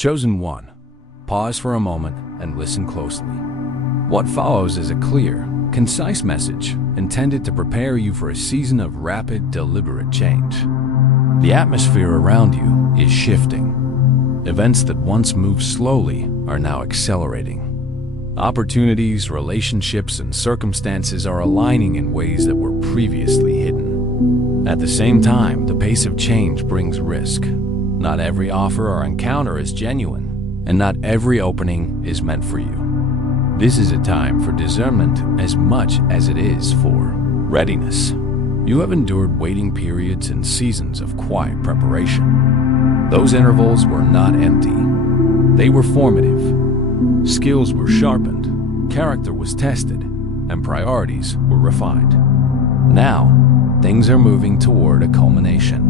Chosen one. Pause for a moment and listen closely. What follows is a clear, concise message intended to prepare you for a season of rapid, deliberate change. The atmosphere around you is shifting. Events that once moved slowly are now accelerating. Opportunities, relationships, and circumstances are aligning in ways that were previously hidden. At the same time, the pace of change brings risk. Not every offer or encounter is genuine, and not every opening is meant for you. This is a time for discernment as much as it is for readiness. You have endured waiting periods and seasons of quiet preparation. Those intervals were not empty. They were formative. Skills were sharpened, character was tested, and priorities were refined. Now, things are moving toward a culmination.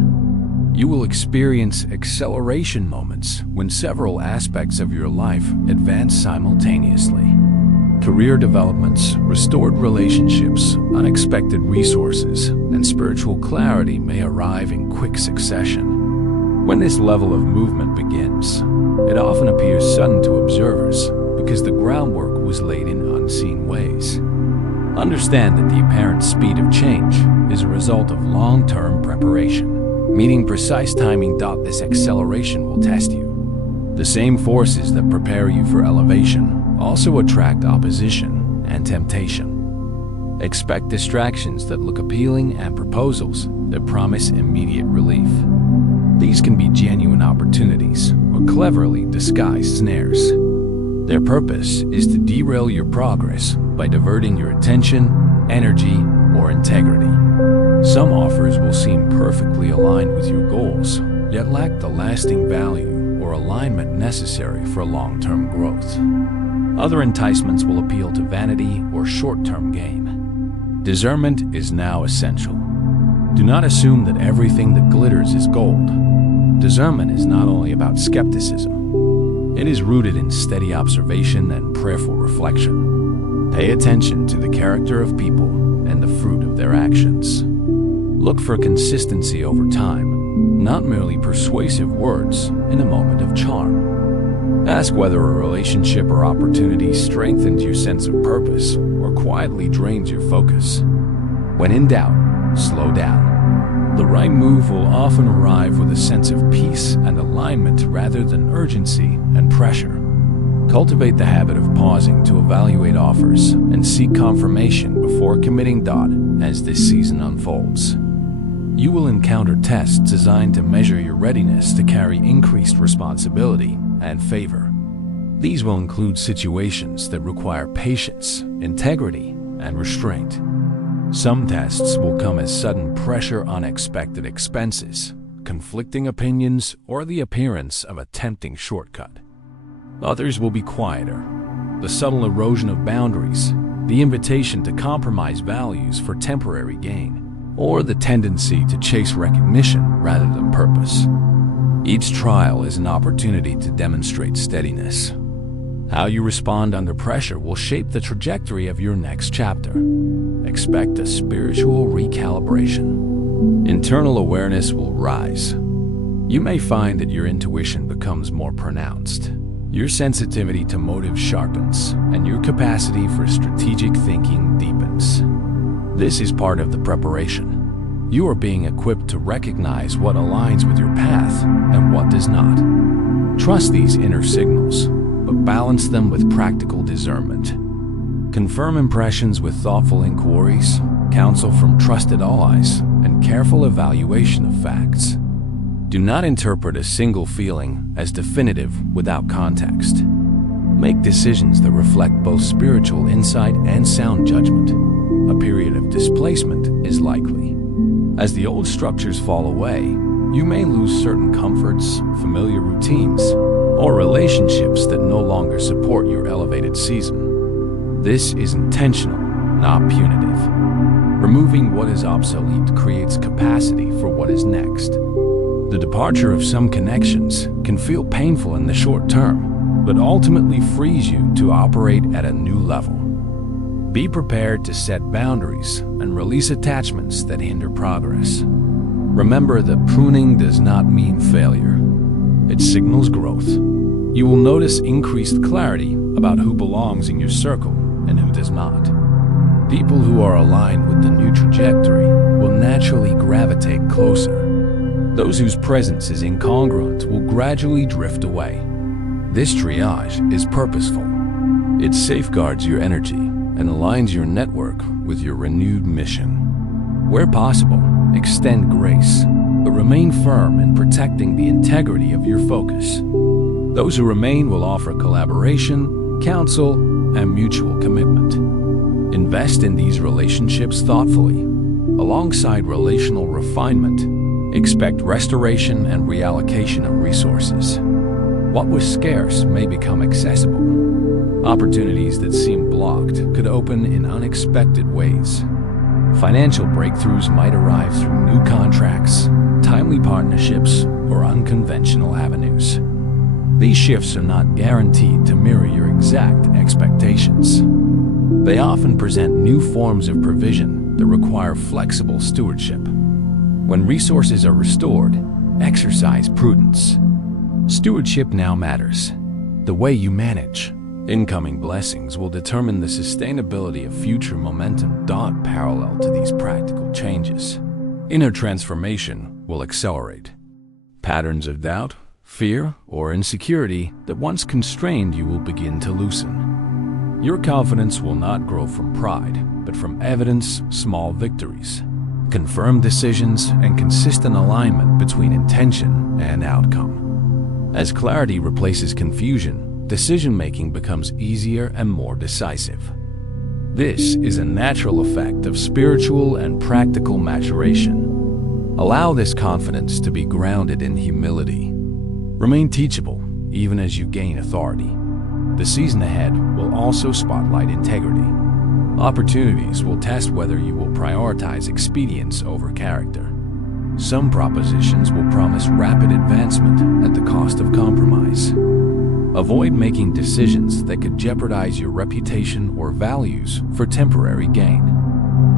You will experience acceleration moments when several aspects of your life advance simultaneously. Career developments, restored relationships, unexpected resources, and spiritual clarity may arrive in quick succession. When this level of movement begins, it often appears sudden to observers because the groundwork was laid in unseen ways. Understand that the apparent speed of change is a result of long-term preparation. Meaning precise timing. This acceleration will test you. The same forces that prepare you for elevation also attract opposition and temptation. Expect distractions that look appealing and proposals that promise immediate relief. These can be genuine opportunities or cleverly disguised snares. Their purpose is to derail your progress by diverting your attention, energy, or integrity. Some offers will seem perfectly aligned with your goals, yet lack the lasting value or alignment necessary for long-term growth. Other enticements will appeal to vanity or short-term gain. Discernment is now essential. Do not assume that everything that glitters is gold. Discernment is not only about skepticism. It is rooted in steady observation and prayerful reflection. Pay attention to the character of people and the fruit of their actions. Look for consistency over time, not merely persuasive words in a moment of charm. Ask whether a relationship or opportunity strengthens your sense of purpose or quietly drains your focus. When in doubt, slow down. The right move will often arrive with a sense of peace and alignment rather than urgency and pressure. Cultivate the habit of pausing to evaluate offers and seek confirmation before committing. As this season unfolds, you will encounter tests designed to measure your readiness to carry increased responsibility and favor. These will include situations that require patience, integrity, and restraint. Some tests will come as sudden pressure, unexpected expenses, conflicting opinions, or the appearance of a tempting shortcut. Others will be quieter. The subtle erosion of boundaries, the invitation to compromise values for temporary gain, or the tendency to chase recognition rather than purpose. Each trial is an opportunity to demonstrate steadiness. How you respond under pressure will shape the trajectory of your next chapter. Expect a spiritual recalibration. Internal awareness will rise. You may find that your intuition becomes more pronounced. Your sensitivity to motive sharpens, and your capacity for strategic thinking deepens. This is part of the preparation. You are being equipped to recognize what aligns with your path and what does not. Trust these inner signals, but balance them with practical discernment. Confirm impressions with thoughtful inquiries, counsel from trusted allies, and careful evaluation of facts. Do not interpret a single feeling as definitive without context. Make decisions that reflect both spiritual insight and sound judgment. A period of displacement is likely. As the old structures fall away, you may lose certain comforts, familiar routines, or relationships that no longer support your elevated season. This is intentional, not punitive. Removing what is obsolete creates capacity for what is next. The departure of some connections can feel painful in the short term, but ultimately frees you to operate at a new level. Be prepared to set boundaries and release attachments that hinder progress. Remember that pruning does not mean failure. It signals growth. You will notice increased clarity about who belongs in your circle and who does not. People who are aligned with the new trajectory will naturally gravitate closer. Those whose presence is incongruent will gradually drift away. This triage is purposeful. It safeguards your energy and aligns your network with your renewed mission. Where possible, extend grace, but remain firm in protecting the integrity of your focus. Those who remain will offer collaboration, counsel, and mutual commitment. Invest in these relationships thoughtfully. Alongside relational refinement, expect restoration and reallocation of resources. What was scarce may become accessible. Opportunities that seemed blocked could open in unexpected ways. Financial breakthroughs might arrive through new contracts, timely partnerships, or unconventional avenues. These shifts are not guaranteed to mirror your exact expectations. They often present new forms of provision that require flexible stewardship. When resources are restored, exercise prudence. Stewardship now matters. The way you manage incoming blessings will determine the sustainability of future momentum. Parallel to these practical changes, inner transformation will accelerate. Patterns of doubt, fear, or insecurity that once constrained you will begin to loosen. Your confidence will not grow from pride, but from evidence, small victories, confirmed decisions, and consistent alignment between intention and outcome. As clarity replaces confusion, decision-making becomes easier and more decisive. This is a natural effect of spiritual and practical maturation. Allow this confidence to be grounded in humility. Remain teachable, even as you gain authority. The season ahead will also spotlight integrity. Opportunities will test whether you will prioritize expedience over character. Some propositions will promise rapid advancement at the cost of compromise. Avoid making decisions that could jeopardize your reputation or values for temporary gain.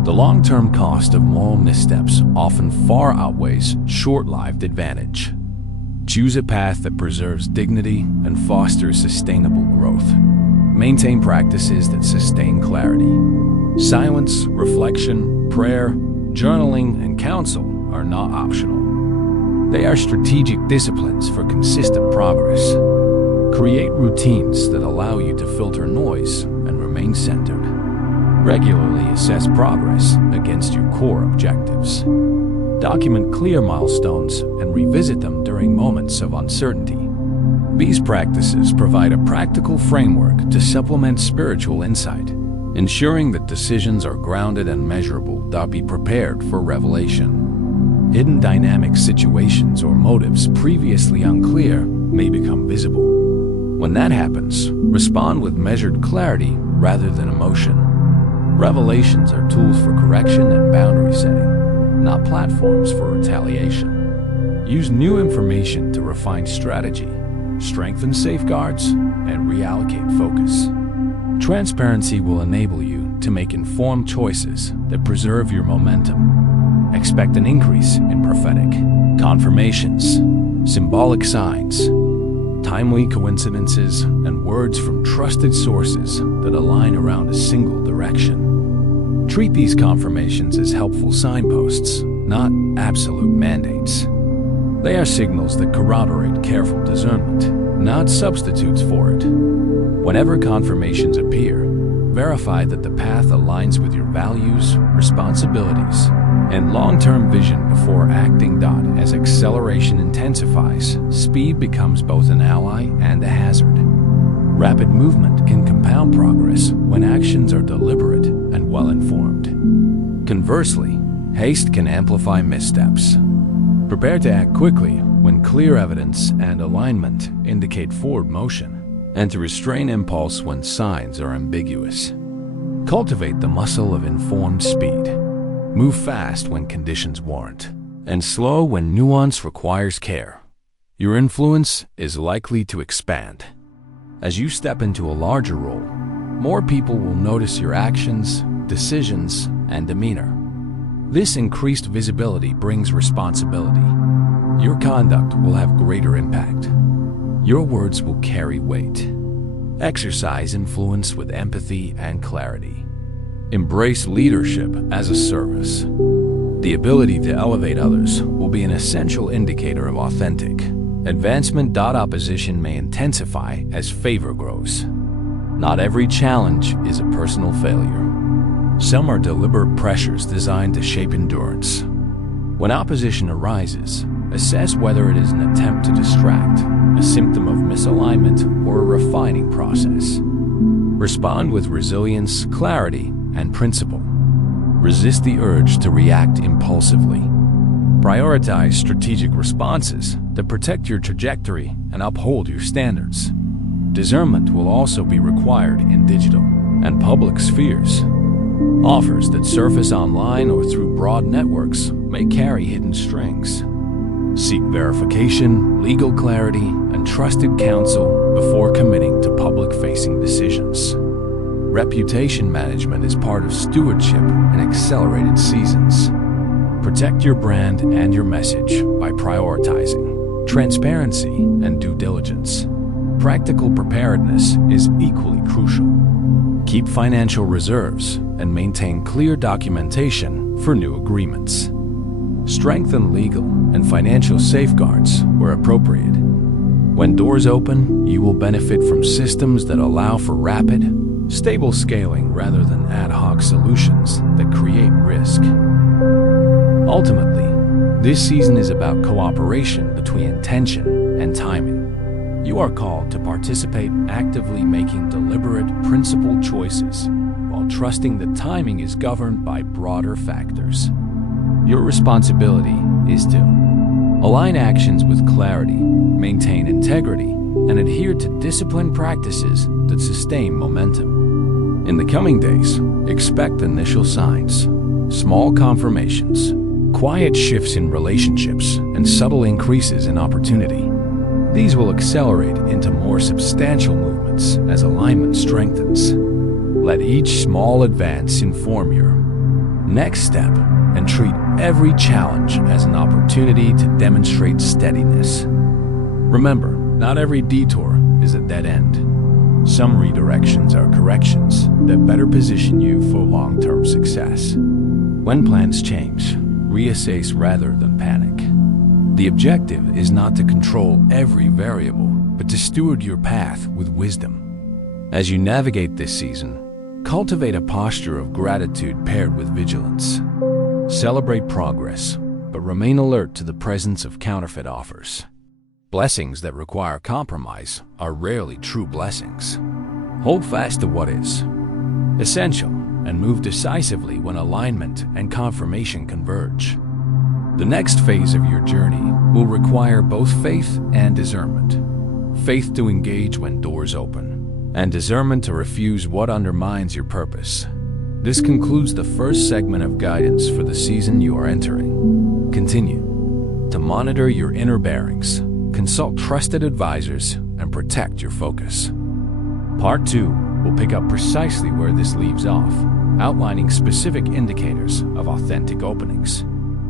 The long-term cost of moral missteps often far outweighs short-lived advantage. Choose a path that preserves dignity and fosters sustainable growth. Maintain practices that sustain clarity. Silence, reflection, prayer, journaling, and counsel are not optional. They are strategic disciplines for consistent progress. Create routines that allow you to filter noise and remain centered. Regularly assess progress against your core objectives. Document clear milestones and revisit them during moments of uncertainty. These practices provide a practical framework to supplement spiritual insight, ensuring that decisions are grounded and measurable. Be prepared for revelation. Hidden dynamic situations or motives previously unclear may become visible. When that happens, respond with measured clarity rather than emotion. Revelations are tools for correction and boundary setting, not platforms for retaliation. Use new information to refine strategy, strengthen safeguards, and reallocate focus. Transparency will enable you to make informed choices that preserve your momentum. Expect an increase in prophetic confirmations, symbolic signs, timely coincidences, and words from trusted sources that align around a single direction. Treat these confirmations as helpful signposts, not absolute mandates. They are signals that corroborate careful discernment, not substitutes for it. Whenever confirmations appear, verify that the path aligns with your values, responsibilities, and long-term vision before acting. As acceleration intensifies, speed becomes both an ally and a hazard. Rapid movement can compound progress when actions are deliberate and well-informed. Conversely, haste can amplify missteps. Prepare to act quickly when clear evidence and alignment indicate forward motion, and to restrain impulse when signs are ambiguous. Cultivate the muscle of informed speed. Move fast when conditions warrant, and slow when nuance requires care. Your influence is likely to expand. As you step into a larger role, more people will notice your actions, decisions, and demeanor. This increased visibility brings responsibility. Your conduct will have greater impact. Your words will carry weight. Exercise influence with empathy and clarity. Embrace leadership as a service. The ability to elevate others will be an essential indicator of authentic advancement. Opposition may intensify as favor grows. Not every challenge is a personal failure. Some are deliberate pressures designed to shape endurance. When opposition arises, assess whether it is an attempt to distract, a symptom of misalignment, or a refining process. Respond with resilience, clarity, and principle. Resist the urge to react impulsively. Prioritize strategic responses that protect your trajectory and uphold your standards. Discernment will also be required in digital and public spheres. Offers that surface online or through broad networks may carry hidden strings. Seek verification, legal clarity, and trusted counsel before committing to public-facing decisions. Reputation management is part of stewardship in accelerated seasons. Protect your brand and your message by prioritizing transparency and due diligence. Practical preparedness is equally crucial. Keep financial reserves and maintain clear documentation for new agreements. Strengthen legal and financial safeguards where appropriate. When doors open, you will benefit from systems that allow for rapid, stable scaling rather than ad hoc solutions that create risk. Ultimately, this season is about cooperation between intention and timing. You are called to participate actively, making deliberate, principled choices while trusting that timing is governed by broader factors. Your responsibility is to align actions with clarity, maintain integrity, and adhere to disciplined practices that sustain momentum. In the coming days, expect initial signs, small confirmations, quiet shifts in relationships, and subtle increases in opportunity. These will accelerate into more substantial movements as alignment strengthens. Let each small advance inform your next step and treat every challenge as an opportunity to demonstrate steadiness. Remember, not every detour is a dead end. Some redirections are corrections that better position you for long-term success. When plans change, reassess rather than panic. The objective is not to control every variable, but to steward your path with wisdom. As you navigate this season, cultivate a posture of gratitude paired with vigilance. Celebrate progress, but remain alert to the presence of counterfeit offers. Blessings that require compromise are rarely true blessings. Hold fast to what is essential and move decisively when alignment and confirmation converge. The next phase of your journey will require both faith and discernment. Faith to engage when doors open, and discernment to refuse what undermines your purpose. This concludes the first segment of guidance for the season you are entering. Continue to monitor your inner bearings, consult trusted advisors, and protect your focus. Part 2 will pick up precisely where this leaves off, outlining specific indicators of authentic openings,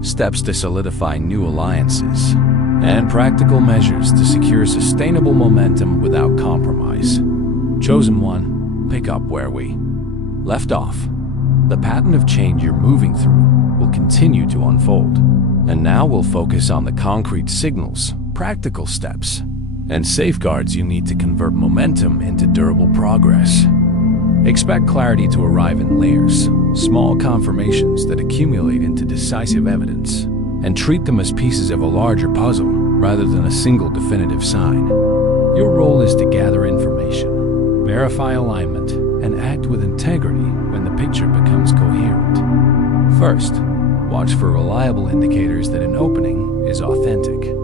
steps to solidify new alliances, and practical measures to secure sustainable momentum without compromise. Chosen one, pick up where we left off. The pattern of change you're moving through will continue to unfold, and now we'll focus on the concrete signals, practical steps, and safeguards you need to convert momentum into durable progress. Expect clarity to arrive in layers, small confirmations that accumulate into decisive evidence, and treat them as pieces of a larger puzzle rather than a single definitive sign. Your role is to gather information, verify alignment, and act with integrity when the picture becomes coherent. First, watch for reliable indicators that an opening is authentic.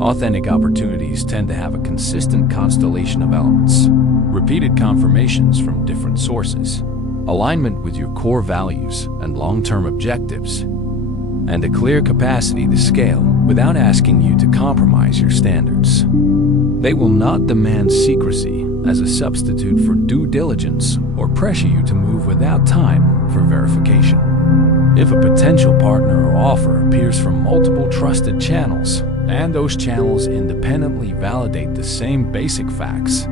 Authentic opportunities tend to have a consistent constellation of elements, repeated confirmations from different sources, alignment with your core values and long-term objectives, and a clear capacity to scale without asking you to compromise your standards. They will not demand secrecy as a substitute for due diligence or pressure you to move without time for verification. If a potential partner or offer appears from multiple trusted channels, and those channels independently validate the same basic facts,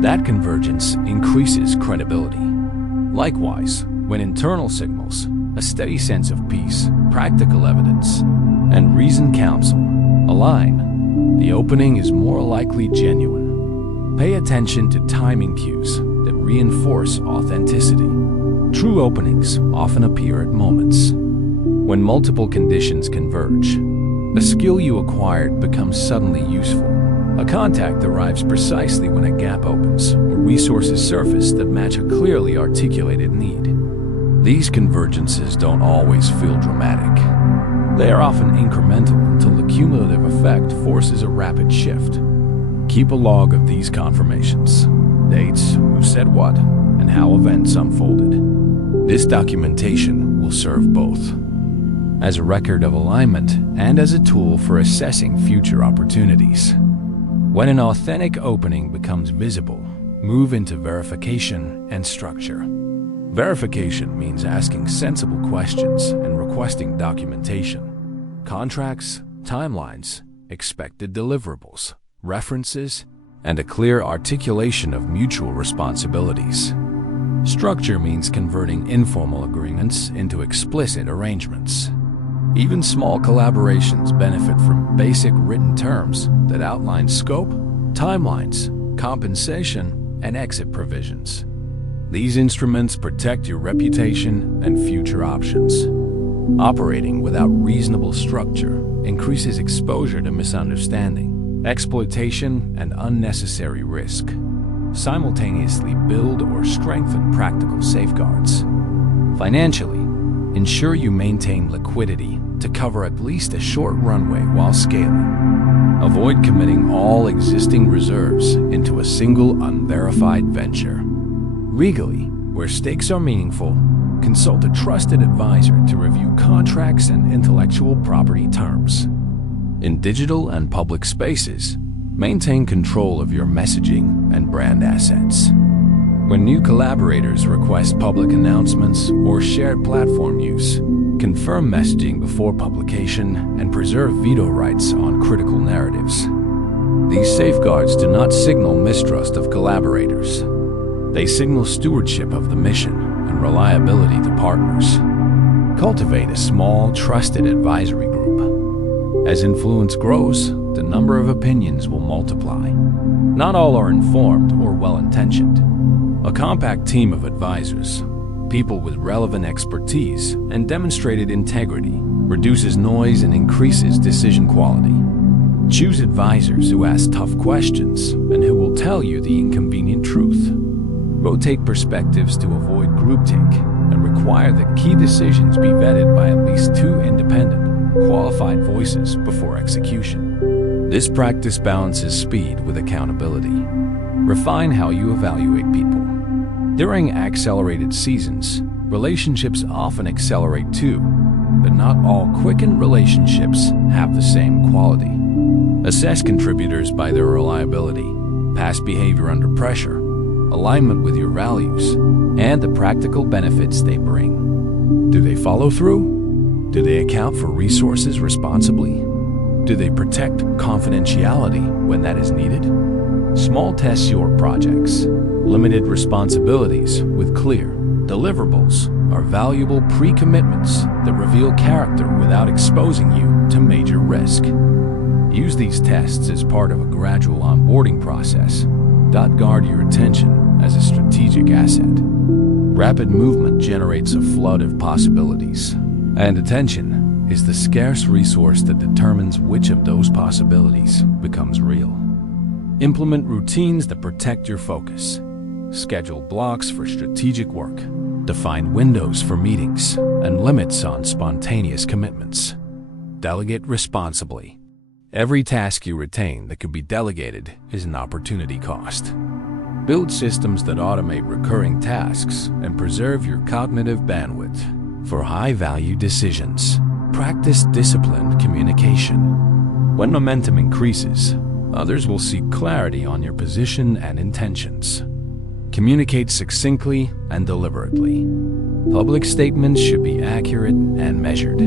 that convergence increases credibility. Likewise, when internal signals, a steady sense of peace, practical evidence, and reasoned counsel align, the opening is more likely genuine. Pay attention to timing cues that reinforce authenticity. True openings often appear at moments when multiple conditions converge. A skill you acquired becomes suddenly useful. A contact arrives precisely when a gap opens, or resources surface that match a clearly articulated need. These convergences don't always feel dramatic. They are often incremental until the cumulative effect forces a rapid shift. Keep a log of these confirmations: dates, who said what, and how events unfolded. This documentation will serve both as a record of alignment and as a tool for assessing future opportunities. When an authentic opening becomes visible, move into verification and structure. Verification means asking sensible questions and requesting documentation. Contracts, timelines, expected deliverables, references, and a clear articulation of mutual responsibilities. Structure means converting informal agreements into explicit arrangements. Even small collaborations benefit from basic written terms that outline scope, timelines, compensation, and exit provisions. These instruments protect your reputation and future options. Operating without reasonable structure increases exposure to misunderstanding, exploitation, and unnecessary risk. Simultaneously build or strengthen practical safeguards. Financially, ensure you maintain liquidity to cover at least a short runway while scaling. Avoid committing all existing reserves into a single unverified venture. Regally, where stakes are meaningful, consult a trusted advisor to review contracts and intellectual property terms. In digital and public spaces, maintain control of your messaging and brand assets. When new collaborators request public announcements or shared platform use, confirm messaging before publication and preserve veto rights on critical narratives. These safeguards do not signal mistrust of collaborators. They signal stewardship of the mission and reliability to partners. Cultivate a small, trusted advisory group. As influence grows, the number of opinions will multiply. Not all are informed or well-intentioned. A compact team of advisors, people with relevant expertise and demonstrated integrity, reduces noise and increases decision quality. Choose advisors who ask tough questions and who will tell you the inconvenient truth. Rotate perspectives to avoid groupthink and require that key decisions be vetted by at least 2 independent, qualified voices before execution. This practice balances speed with accountability. Refine how you evaluate people. During accelerated seasons, relationships often accelerate too, but not all quickened relationships have the same quality. Assess contributors by their reliability, past behavior under pressure, alignment with your values, and the practical benefits they bring. Do they follow through? Do they account for resources responsibly? Do they protect confidentiality when that is needed? Small test your projects. Limited responsibilities with clear deliverables are valuable pre-commitments that reveal character without exposing you to major risk. Use these tests as part of a gradual onboarding process. Guard your attention as a strategic asset. Rapid movement generates a flood of possibilities, and attention is the scarce resource that determines which of those possibilities becomes real. Implement routines that protect your focus. Schedule blocks for strategic work. Define windows for meetings and limits on spontaneous commitments. Delegate responsibly. Every task you retain that could be delegated is an opportunity cost. Build systems that automate recurring tasks and preserve your cognitive bandwidth for high-value decisions. Practice disciplined communication. When momentum increases, others will seek clarity on your position and intentions. Communicate succinctly and deliberately. Public statements should be accurate and measured.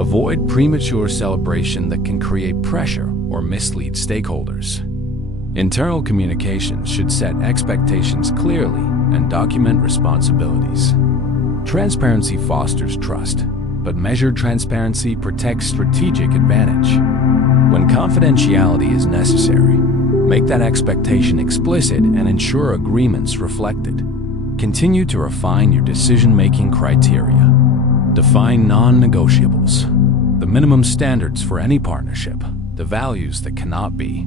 Avoid premature celebration that can create pressure or mislead stakeholders. Internal communications should set expectations clearly and document responsibilities. Transparency fosters trust, but measured transparency protects strategic advantage. When confidentiality is necessary, make that expectation explicit and ensure agreements reflected. Continue to refine your decision-making criteria. Define non-negotiables, the minimum standards for any partnership, the values that cannot be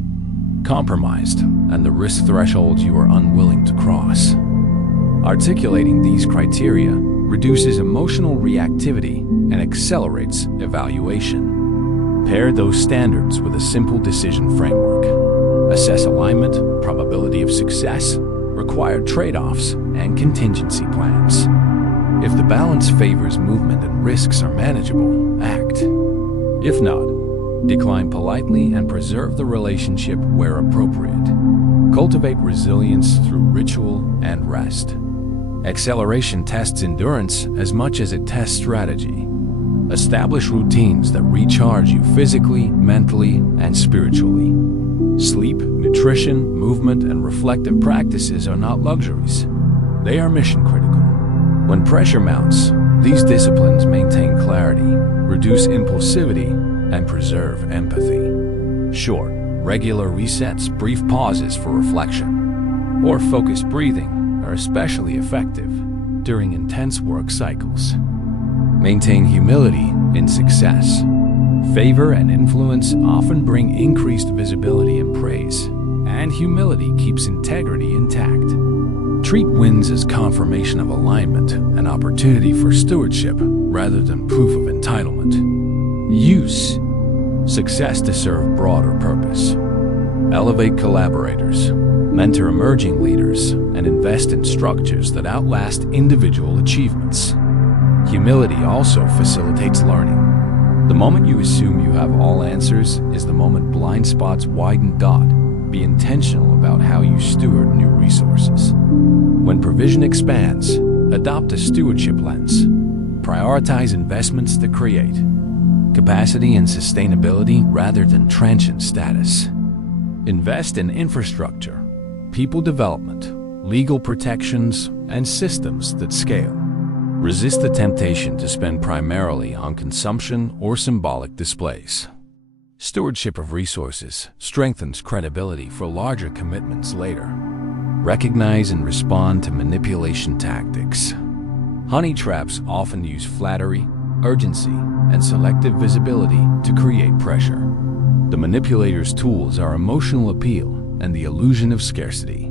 compromised, and the risk thresholds you are unwilling to cross. Articulating these criteria reduces emotional reactivity and accelerates evaluation. Pair those standards with a simple decision framework. Assess alignment, probability of success, required trade-offs, and contingency plans. If the balance favors movement and risks are manageable, act. If not, decline politely and preserve the relationship where appropriate. Cultivate resilience through ritual and rest. Acceleration tests endurance as much as it tests strategy. Establish routines that recharge you physically, mentally, and spiritually. Sleep, nutrition, movement, and reflective practices are not luxuries. They are mission critical. When pressure mounts, these disciplines maintain clarity, reduce impulsivity, and preserve empathy. Short, regular resets, brief pauses for reflection, or focused breathing are especially effective during intense work cycles. Maintain humility in success. Favor and influence often bring increased visibility and praise, and humility keeps integrity intact. Treat wins as confirmation of alignment and opportunity for stewardship rather than proof of entitlement. Use success to serve broader purpose. Elevate collaborators, mentor emerging leaders, and invest in structures that outlast individual achievements. Humility also facilitates learning. The moment you assume you have all answers is the moment blind spots widen. Be intentional about how you steward new resources. When provision expands, adopt a stewardship lens. Prioritize investments that create capacity and sustainability rather than transient status. Invest in infrastructure, people development, legal protections, and systems that scale. Resist the temptation to spend primarily on consumption or symbolic displays. Stewardship of resources strengthens credibility for larger commitments later. Recognize and respond to manipulation tactics. Honey traps often use flattery, urgency, and selective visibility to create pressure. The manipulator's tools are emotional appeal and the illusion of scarcity.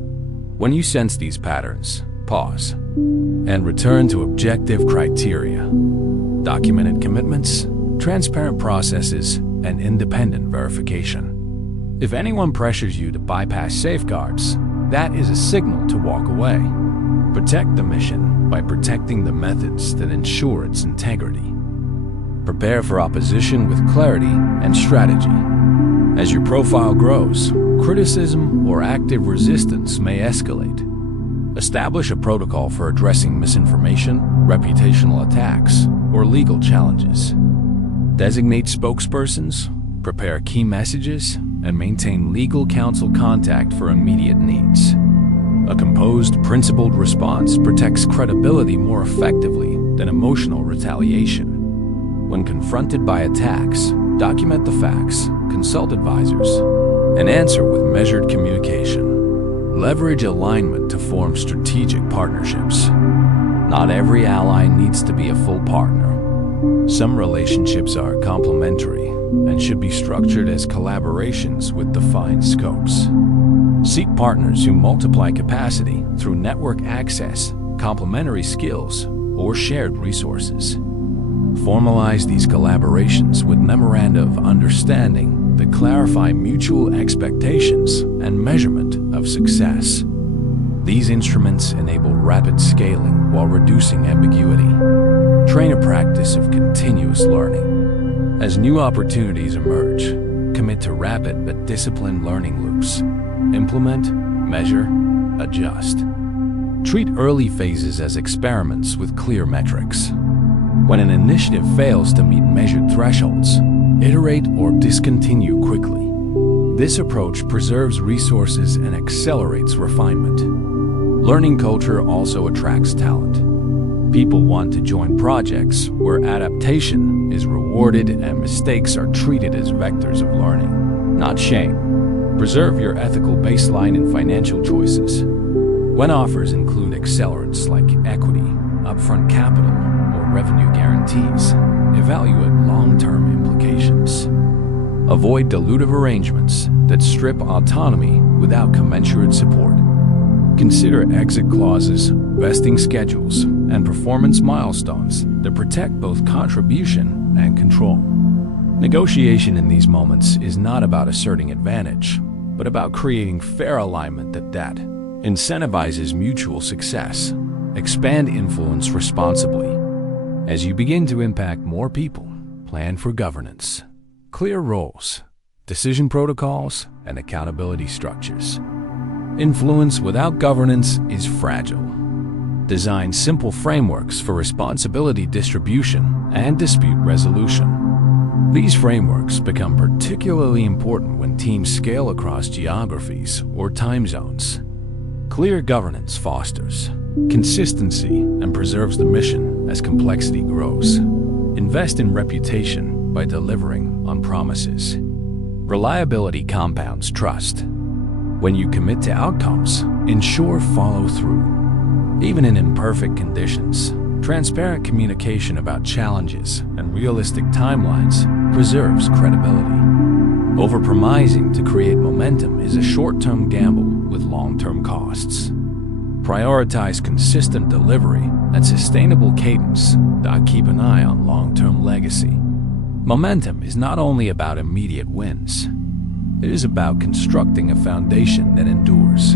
When you sense these patterns, pause and return to objective criteria. Documented commitments, transparent processes, and independent verification. If anyone pressures you to bypass safeguards, that is a signal to walk away. Protect the mission by protecting the methods that ensure its integrity. Prepare for opposition with clarity and strategy. As your profile grows, criticism or active resistance may escalate. Establish a protocol for addressing misinformation, reputational attacks, or legal challenges. Designate spokespersons, prepare key messages, and maintain legal counsel contact for immediate needs. A composed, principled response protects credibility more effectively than emotional retaliation. When confronted by attacks, document the facts, consult advisors, and answer with measured communication. Leverage alignment to form strategic partnerships. Not every ally needs to be a full partner. Some relationships are complementary and should be structured as collaborations with defined scopes. Seek partners who multiply capacity through network access, complementary skills, or shared resources. Formalize these collaborations with memoranda of understanding that clarify mutual expectations and measurement of success. These instruments enable rapid scaling while reducing ambiguity. Train a practice of continuous learning. As new opportunities emerge, commit to rapid but disciplined learning loops. Implement, measure, adjust. Treat early phases as experiments with clear metrics. When an initiative fails to meet measured thresholds, iterate or discontinue quickly. This approach preserves resources and accelerates refinement. Learning culture also attracts talent. People want to join projects where adaptation is rewarded and mistakes are treated as vectors of learning, not shame. Preserve your ethical baseline in financial choices. When offers include accelerants like equity, upfront capital, or revenue guarantees, evaluate long-term implications. Avoid dilutive arrangements that strip autonomy without commensurate support. Consider exit clauses, vesting schedules, and performance milestones that protect both contribution and control. Negotiation in these moments is not about asserting advantage, but about creating fair alignment that incentivizes mutual success. Expand influence responsibly. As you begin to impact more people, plan for governance. Clear roles, decision protocols, and accountability structures. Influence without governance is fragile. Design simple frameworks for responsibility distribution and dispute resolution. These frameworks become particularly important when teams scale across geographies or time zones. Clear governance fosters consistency and preserves the mission as complexity grows. Invest in reputation by delivering on promises. Reliability compounds trust. When you commit to outcomes, ensure follow-through. Even in imperfect conditions, transparent communication about challenges and realistic timelines preserves credibility. Overpromising to create momentum is a short-term gamble with long-term costs. Prioritize consistent delivery and sustainable cadence. Keep an eye on long-term legacy. Momentum is not only about immediate wins. It is about constructing a foundation that endures.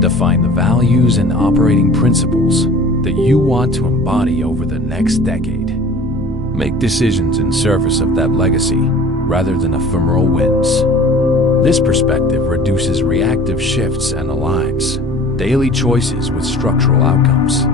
Define the values and operating principles that you want to embody over the next decade. Make decisions in service of that legacy rather than ephemeral wins. This perspective reduces reactive shifts and aligns daily choices with structural outcomes.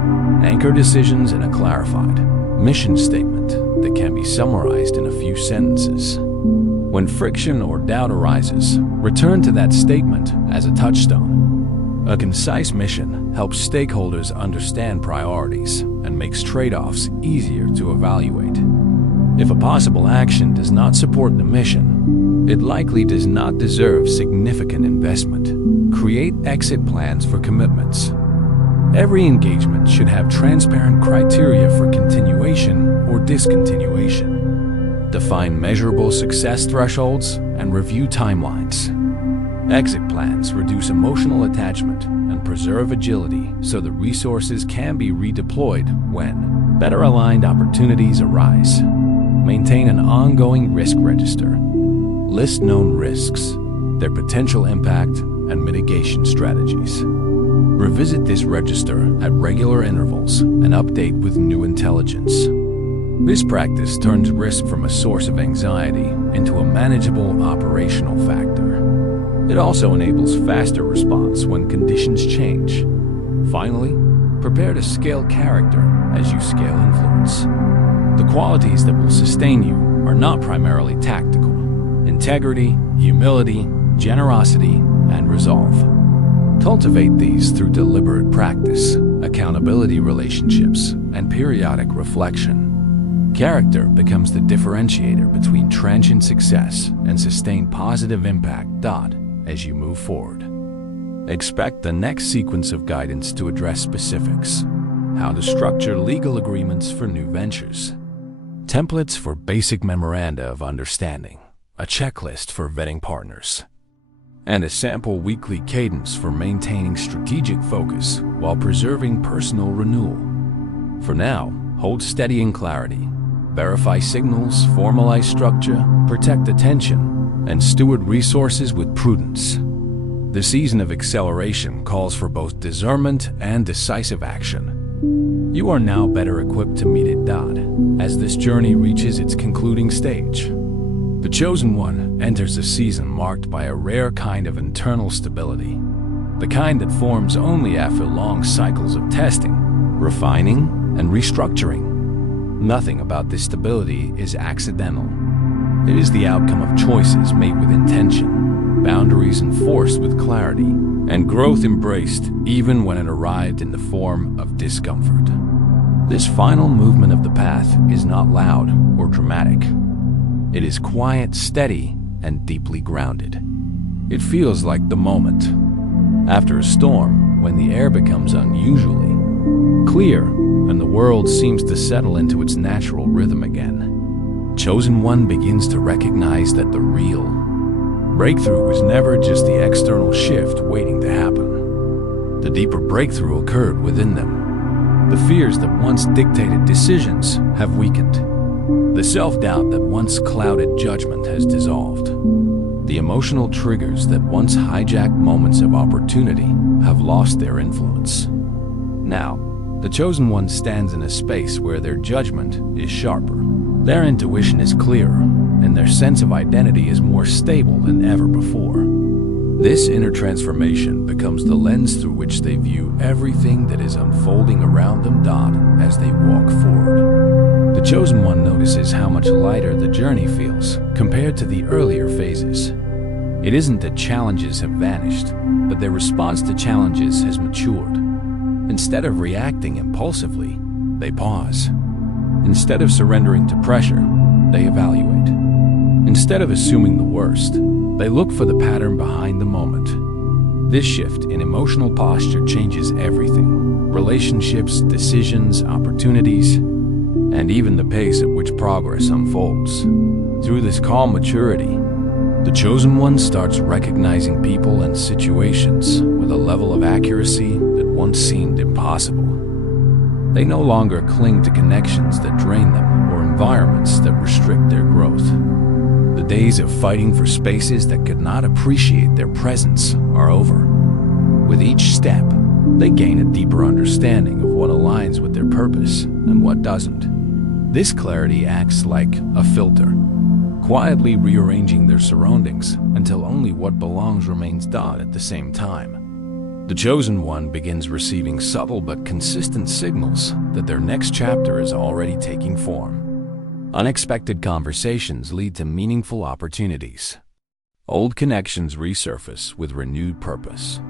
Anchor decisions in a clarified mission statement that can be summarized in a few sentences. When friction or doubt arises, return to that statement as a touchstone. A concise mission helps stakeholders understand priorities and makes trade-offs easier to evaluate. If a possible action does not support the mission, it likely does not deserve significant investment. Create exit plans for commitments. Every engagement should have transparent criteria for continuation or discontinuation. Define measurable success thresholds and review timelines. Exit plans reduce emotional attachment and preserve agility so that resources can be redeployed when better aligned opportunities arise. Maintain an ongoing risk register. List known risks, their potential impact, and mitigation strategies. Revisit this register at regular intervals and update with new intelligence. This practice turns risk from a source of anxiety into a manageable operational factor. It also enables faster response when conditions change. Finally, prepare to scale character as you scale influence. The qualities that will sustain you are not primarily tactical. Integrity, humility, generosity, and resolve. Cultivate these through deliberate practice, accountability relationships, and periodic reflection. Character becomes the differentiator between transient success and sustained positive impact. As you move forward, expect the next sequence of guidance to address specifics: how to structure legal agreements for new ventures, templates for basic memoranda of understanding, a checklist for vetting partners, and a sample weekly cadence for maintaining strategic focus while preserving personal renewal. For now, hold steady in clarity. Verify signals, formalize structure, protect attention, and steward resources with prudence. The season of acceleration calls for both discernment and decisive action. You are now better equipped to meet it, as this journey reaches its concluding stage. The Chosen One enters a season marked by a rare kind of internal stability, the kind that forms only after long cycles of testing, refining, and restructuring. Nothing about this stability is accidental. It is the outcome of choices made with intention, boundaries enforced with clarity, and growth embraced even when it arrived in the form of discomfort. This final movement of the path is not loud or dramatic. It is quiet, steady, and deeply grounded. It feels like the moment after a storm when the air becomes unusually clear and the world seems to settle into its natural rhythm again. Chosen One begins to recognize that the real breakthrough was never just the external shift waiting to happen. The deeper breakthrough occurred within them. The fears that once dictated decisions have weakened. The self-doubt that once clouded judgment has dissolved. The emotional triggers that once hijacked moments of opportunity have lost their influence. Now, the Chosen One stands in a space where their judgment is sharper, their intuition is clearer, and their sense of identity is more stable than ever before. This inner transformation becomes the lens through which they view everything that is unfolding around them as they walk forward. The Chosen One notices how much lighter the journey feels compared to the earlier phases. It isn't that challenges have vanished, but their response to challenges has matured. Instead of reacting impulsively, they pause. Instead of surrendering to pressure, they evaluate. Instead of assuming the worst, they look for the pattern behind the moment. This shift in emotional posture changes everything: relationships, decisions, opportunities, and even the pace at which progress unfolds. Through this calm maturity, the Chosen One starts recognizing people and situations with a level of accuracy that once seemed impossible. They no longer cling to connections that drain them or environments that restrict their growth. The days of fighting for spaces that could not appreciate their presence are over. With each step, they gain a deeper understanding of what aligns with their purpose and what doesn't. This clarity acts like a filter, quietly rearranging their surroundings until only what belongs remains at the same time. The Chosen One begins receiving subtle but consistent signals that their next chapter is already taking form. Unexpected conversations lead to meaningful opportunities. Old connections resurface with renewed purpose.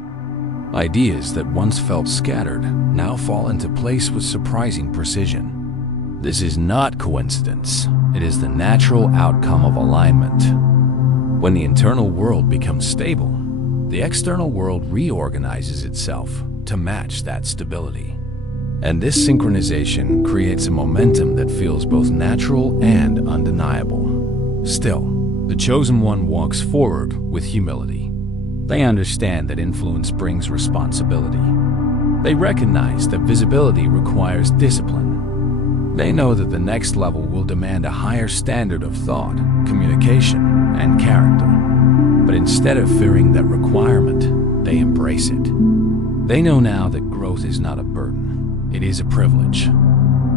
Ideas that once felt scattered now fall into place with surprising precision. This is not coincidence. It is the natural outcome of alignment. When the internal world becomes stable, the external world reorganizes itself to match that stability. And this synchronization creates a momentum that feels both natural and undeniable. Still, the Chosen One walks forward with humility. They understand that influence brings responsibility. They recognize that visibility requires discipline. They know that the next level will demand a higher standard of thought, communication, and character. But instead of fearing that requirement, they embrace it. They know now that growth is not a burden, it is a privilege.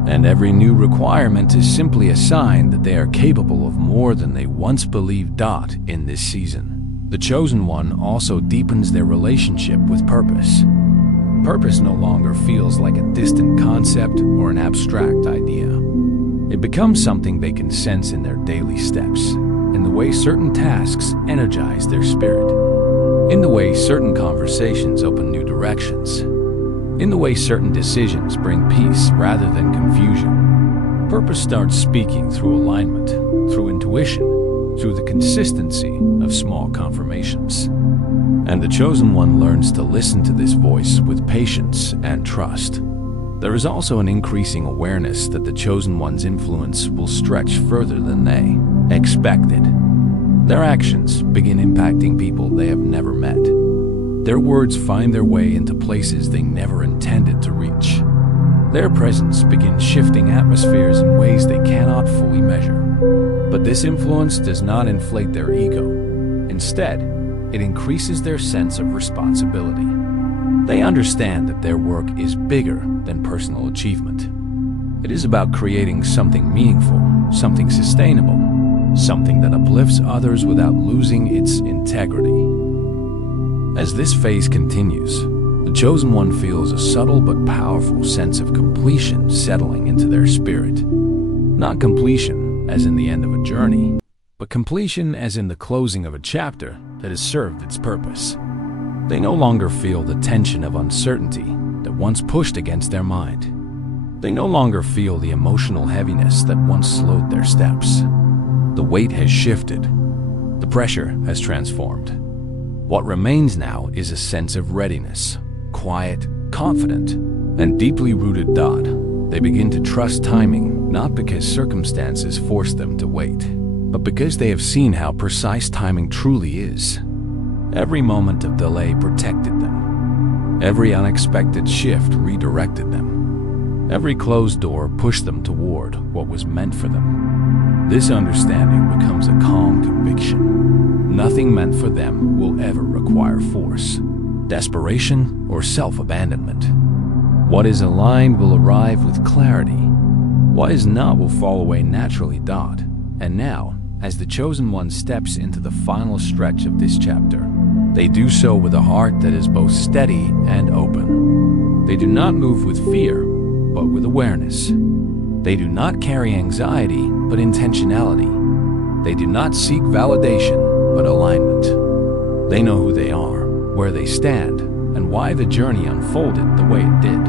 And every new requirement is simply a sign that they are capable of more than they once believed in this season. The Chosen One also deepens their relationship with purpose. Purpose no longer feels like a distant concept or an abstract idea. It becomes something they can sense in their daily steps, in the way certain tasks energize their spirit, in the way certain conversations open new directions, in the way certain decisions bring peace rather than confusion. Purpose starts speaking through alignment, through intuition, through the consistency of small confirmations. And the Chosen One learns to listen to this voice with patience and trust. There is also an increasing awareness that the Chosen One's influence will stretch further than they expected. Their actions begin impacting people they have never met. Their words find their way into places they never intended to reach. Their presence begins shifting atmospheres in ways they cannot fully measure. But this influence does not inflate their ego. Instead, it increases their sense of responsibility. They understand that their work is bigger than personal achievement. It is about creating something meaningful, something sustainable, something that uplifts others without losing its integrity. As this phase continues, the Chosen One feels a subtle but powerful sense of completion settling into their spirit. Not completion, as in the end of a journey, but completion as in the closing of a chapter that has served its purpose. They no longer feel the tension of uncertainty that once pushed against their mind. They no longer feel the emotional heaviness that once slowed their steps. The weight has shifted. The pressure has transformed. What remains now is a sense of readiness, quiet, confident, and deeply rooted thought. They begin to trust timing, not because circumstances force them to wait, but because they have seen how precise timing truly is. Every moment of delay protected them. Every unexpected shift redirected them. Every closed door pushed them toward what was meant for them. This understanding becomes a calm conviction. Nothing meant for them will ever require force, desperation, or self-abandonment. What is aligned will arrive with clarity. What is not will fall away naturally. And now, as the chosen one steps into the final stretch of this chapter, they do so with a heart that is both steady and open. They do not move with fear, but with awareness. They do not carry anxiety, but intentionality. They do not seek validation, but alignment. They know who they are, where they stand, and why the journey unfolded the way it did.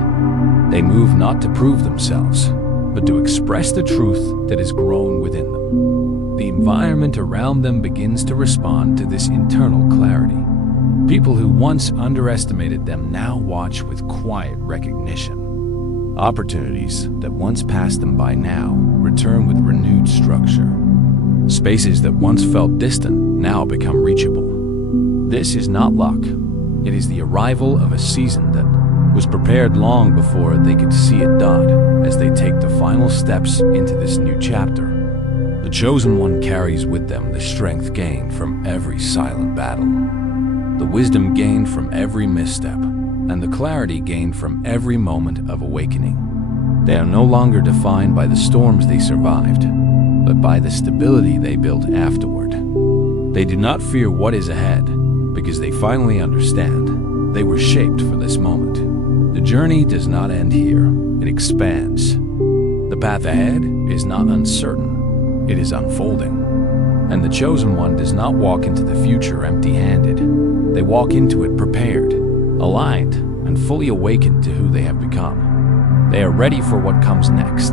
They move not to prove themselves, but to express the truth that has grown within them. The environment around them begins to respond to this internal clarity. People who once underestimated them now watch with quiet recognition. Opportunities that once passed them by now return with renewed structure. Spaces that once felt distant now become reachable. This is not luck. It is the arrival of a season that was prepared long before they could see it. As they take the final steps into this new chapter, the chosen one carries with them the strength gained from every silent battle, the wisdom gained from every misstep, and the clarity gained from every moment of awakening. They are no longer defined by the storms they survived, but by the stability they built afterward. They do not fear what is ahead, because they finally understand they were shaped for this moment. The journey does not end here, it expands. The path ahead is not uncertain, it is unfolding. And the chosen one does not walk into the future empty-handed. They walk into it prepared, aligned, and fully awakened to who they have become. They are ready for what comes next.